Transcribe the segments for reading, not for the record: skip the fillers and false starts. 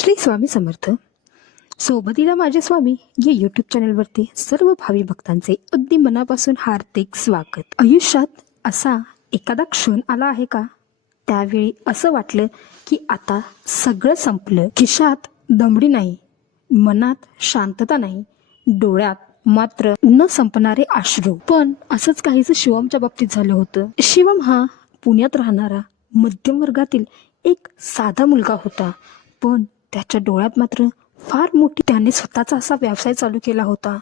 श्री स्वामी समर्थ. सोबतीला माझे स्वामी या यूट्यूब चॅनलवरती सर्व भावी भक्तांचे अगदी मनापासून हार्दिक स्वागत. आयुष्यात असा एखादा क्षण आला आहे का, त्यावेळी असं वाटलं की आता सगळं संपलं. खिशात दमडी नाही, मनात शांतता नाही, डोळ्यात मात्र न संपणारे अश्रू. पण असंच काहीच शिवमच्या बाबतीत झालं होतं. शिवम हा पुण्यात राहणारा मध्यम वर्गातील एक साधा मुलगा होता, पण त्याच्या डोळ्यात मात्र फार मोठी. त्याने स्वतःचा असा व्यवसाय चालू केला होता,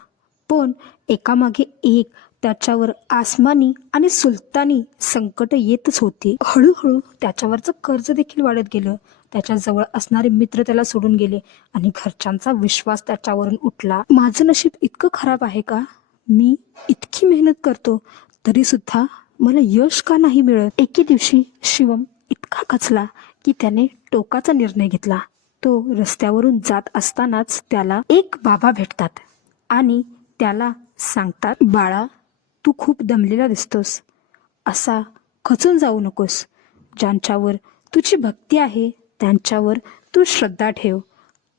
पण एकामागे एक त्याच्यावर आसमानी आणि सुलतानी संकट येतच होती. हळूहळू त्याच्यावरचं कर्ज देखील वाढत गेलं. त्याच्याजवळ असणारे मित्र त्याला सोडून गेले आणि घरच्यांचा विश्वास त्याच्यावरून उठला. माझं नशीब इतकं खराब आहे का, मी इतकी मेहनत करतो तरी सुद्धा मला यश का नाही मिळत. एके दिवशी शिवम इतका खचला की त्याने टोकाचा निर्णय घेतला. तो रस्त्यावरून जात असतानाच त्याला एक बाबा भेटतात आणि त्याला सांगतात, बाळा, तू खूप दमलेला दिसतोस. असा खचून जाऊ नकोस. ज्यांच्यावर तुझी भक्ती आहे त्यांच्यावर तू श्रद्धा ठेव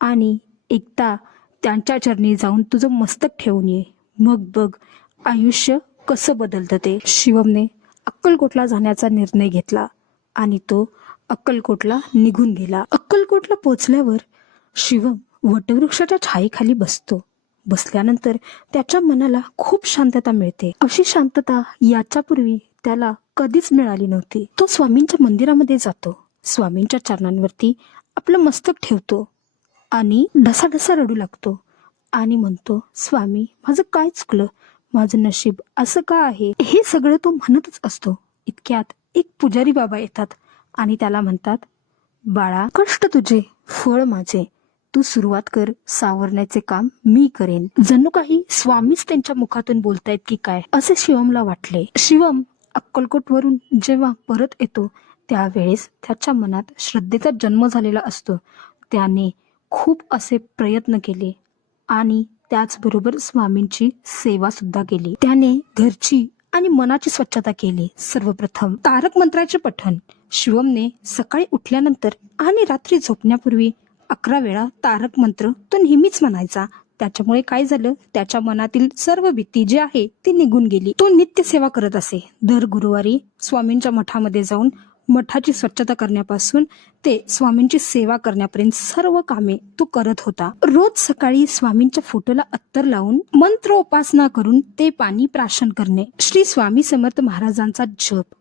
आणि एकदा त्यांच्या चरणी जाऊन तुझं मस्तक ठेवून ये. मग बघ आयुष्य कसं बदलतं ते. शिवमने अक्कलकोटला जाण्याचा निर्णय घेतला आणि तो अक्कलकोटला निघून गेला. अक्कलकोटला पोहोचल्यावर शिवम वटवृक्षाच्या छायेखाली बसतो. बसल्यानंतर त्याच्या मनाला खूप शांतता मिळते. अशी शांतता याच्यापूर्वी त्याला कधीच मिळाली नव्हती. तो स्वामींच्या मंदिरामध्ये जातो, स्वामींच्या चरणांवरती आपलं मस्तक ठेवतो आणि ढसाढसा रडू लागतो आणि म्हणतो, स्वामी, माझं काय चुकलं, माझं नशीब असं का आहे. हे सगळं तो म्हणतच असतो. इतक्यात एक पुजारी बाबा येतात आणि त्याला म्हणतात, बाळा, कष्ट तुझे, फळ माझे. तू सुरुवात कर, सावरण्याचे काम मी करेन. जणू काही स्वामीच त्यांच्या मुखातून बोलतायत की काय, असे शिवमला वाटले. शिवम अक्कलकोटवरून जेव्हा परत येतो त्यावेळेस त्याच्या मनात श्रद्धेचा जन्म झालेला असतो. त्याने खूप असे प्रयत्न केले आणि त्याचबरोबर स्वामींची सेवा सुद्धा केली. त्याने घरची आणि मनाची स्वच्छता केली. सर्वप्रथम तारक मंत्राचे पठण. शिवमने सकाळी उठल्यानंतर आणि रात्री झोपण्यापूर्वी 11 वेळा तारक मंत्र तो नेहमीच म्हणायचा. त्याच्यामुळे काय झालं, त्याच्या मनातील सर्व भीती जी आहे ती निघून गेली. तो नित्य सेवा करत असे. दर गुरुवारी स्वामींच्या मठामध्ये जाऊन मठाची स्वच्छता करण्यापासून ते स्वामींची सेवा करण्यापर्यंत सर्व कामे तो करत होता. रोज सकाळी स्वामींच्या फोटोला अत्तर लावून मंत्रोपासना करून ते पाणी प्राशन करणे. श्री स्वामी समर्थ महाराजांचा जप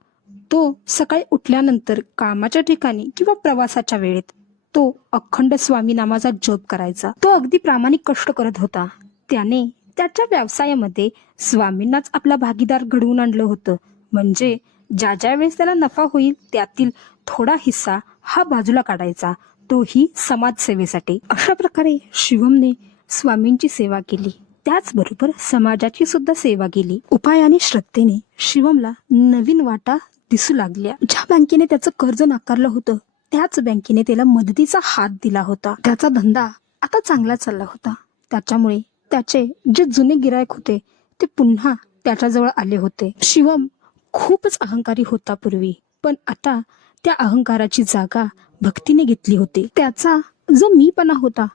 तो सकाळी उठल्यानंतर कामाच्या ठिकाणी किंवा प्रवासाच्या वेळेत तो अखंड स्वामी नामाचा जप करायचा. तो अगदी प्रामाणिक कष्ट करत होता. त्याने त्याच्या व्यवसायामध्ये स्वामींनाच आपला भागीदार घडवून आणलं होतं. म्हणजे ज्या वेळेस त्याला नफा होईल त्यातील थोडा हिस्सा हा बाजूला काढायचा, तोही समाजसेवेसाठी. अशा प्रकारे शिवमने स्वामींची सेवा केली, त्याचबरोबर समाजाची सुद्धा सेवा केली. उपाय आणि श्रद्धेने शिवमला नवीन वाटा दिसू लागल्या. ज्या बँकेने त्याचं कर्ज नाकारलं होतं त्याच बँकेने त्याला मदतीचा हात दिला होता. त्याचा धंदा आता चांगला चालला होता. त्याच्यामुळे त्याचे जे जुने गिरायक होते ते पुन्हा त्याच्याजवळ आले होते. शिवम खूपच अहंकारी होता पूर्वी, पण आता त्या अहंकाराची जागा भक्तीने घेतली होती. त्याचा जो मीपणा होता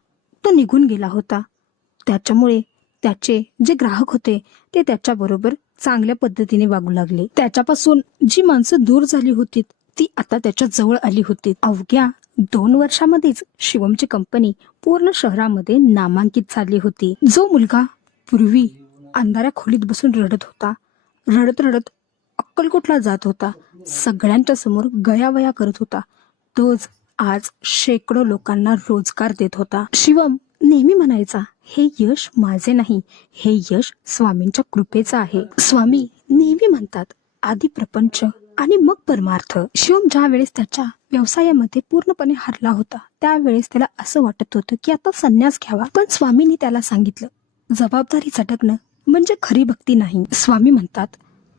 तो निघून गेला होता. त्याच्यामुळे त्याचे जे ग्राहक होते ते त्याच्याबरोबर चांगल्या पद्धतीने वागू लागले. त्याच्यापासून जी माणसं दूर झाली होती ती आता त्याच्या जवळ आली होती. अवघ्या 2 वर्षामध्येच शिवमची कंपनी पूर्ण शहरामध्ये नामांकित झाली होती. जो मुलगा पूर्वी अंधाऱ्या खोलीत बसून रडत होता, रडत रडत अक्कलकोटला जात होता, सगळ्यांच्या समोर गयावया करत होता, तोच आज शेकडो लोकांना रोजगार देत होता. शिवम नेहमी म्हणायचा, हे यश माझे नाही, हे यश स्वामींच्या कृपेचं आहे. स्वामी नेहमी म्हणतात, आधी प्रपंच आणि मग परमार्थ. शिवम ज्या वेळेस त्याच्या व्यवसायामध्ये पूर्णपणे हरला होता त्यावेळेस त्याला असं वाटत होतं की आता संन्यास घ्यावा, पण स्वामींनी त्याला सांगितलं, जबाबदारी झटकणं म्हणजे खरी भक्ती नाही. स्वामी म्हणतात,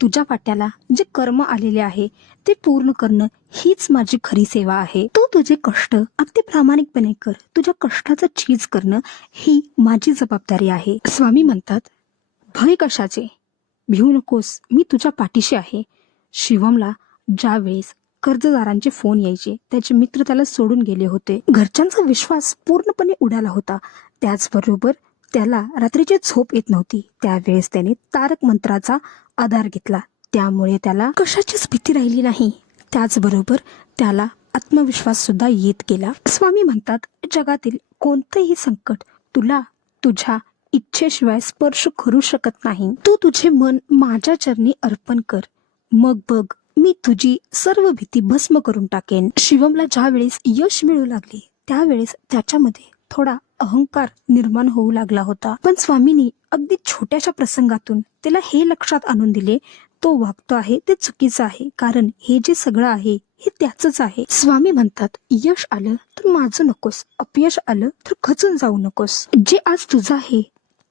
तुझ्या वाट्याला जे कर्म आलेले आहे ते पूर्ण करणं हीच माझी खरी सेवा आहे. तू तुझे कष्ट अगदी प्रामाणिकपणे कर, तुझ्या कष्टाचं चीज करणं ही माझी जबाबदारी आहे. स्वामी म्हणतात, भय कशाचे, भिवू नकोस, मी तुझ्या पाठीशी आहे. शिवमला ज्या वेळेस कर्जदारांचे फोन यायचे, त्याचे मित्र त्याला सोडून गेले होते. घरच्यांचा विश्वास पूर्णपणे उडाला होता. त्याचबरोबर त्याला रात्रीची झोप येत नव्हती. त्यावेळेस त्याने तारक मंत्राचा आधार घेतला. त्यामुळे त्याला कशाचीच भीती राहिली नाही. त्याचबरोबर त्याला आत्मविश्वास सुद्धा येत गेला. स्वामी म्हणतात, जगातील कोणतेही संकट तुला तुझ्या इच्छेशिवाय स्पर्श करू शकत नाही. तू तुझे मन माझ्या चरणी अर्पण कर, मग बघ मी तुझी सर्व भीती भस्म करून टाकेन. शिवमला ज्या वेळेस यश मिळू लागले त्यावेळेस त्याच्यामध्ये थोडा अहंकार निर्माण होऊ लागला होता. पण स्वामींनी अगदी छोट्याशा प्रसंगातून त्याला हे लक्षात आणून दिले, तो वागतो आहे ते चुकीचं आहे, कारण हे जे सगळं आहे हे त्याचंच आहे. स्वामी म्हणतात, यश आलं तर माझं नकोस, अपयश आलं तर खचून जाऊ नकोस. जे आज तुझं आहे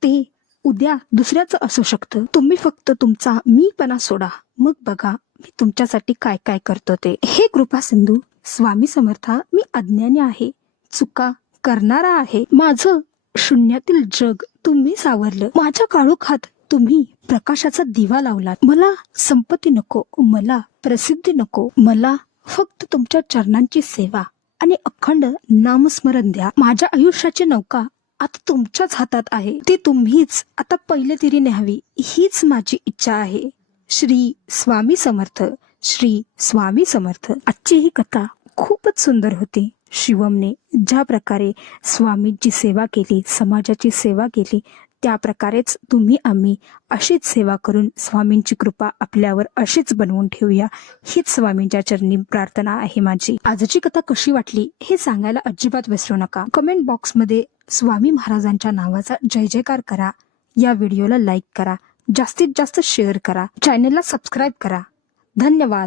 ते उद्या दुसऱ्याचं असू शकतं. तुम्ही फक्त तुमचा मीपणा सोडा, मग बघा मी तुमच्यासाठी काय काय करतो ते. हे कृपा सिंधू स्वामी समर्था, मी अज्ञानी आहे, चुका करणारा आहे. माझं शून्यातील जग तुम्ही सावरलं. माझ्या काळोखात तुम्ही प्रकाशाचा दिवा लावलात. मला संपत्ती नको, मला प्रसिद्धी नको, मला फक्त तुमच्या चरणांची सेवा आणि अखंड नामस्मरण द्या. माझ्या आयुष्याची नौका आता तुमच्याच हातात आहे, ती तुम्हीच आता पहिले तरी न्यावी, हीच माझी इच्छा आहे. श्री स्वामी समर्थ, श्री स्वामी समर्थ. आजची ही कथा खूपच सुंदर होती. शिवमने ज्या प्रकारे स्वामींची सेवा केली, समाजाची सेवा केली, त्या प्रकारेच तुम्ही आम्ही अशीच सेवा करून स्वामींची कृपा आपल्यावर अशीच बनवून ठेवूया, हीच स्वामींच्या चरणी प्रार्थना आहे माझी. आजची कथा कशी वाटली हे सांगायला अजिबात विसरू नका. कमेंट बॉक्समध्ये स्वामी महाराजांच्या नावाचा जय जयकार करा. या व्हिडिओला लाईक करा, जास्तीत जास्त शेअर करा, चॅनलला सबस्क्राईब करा. धन्यवाद.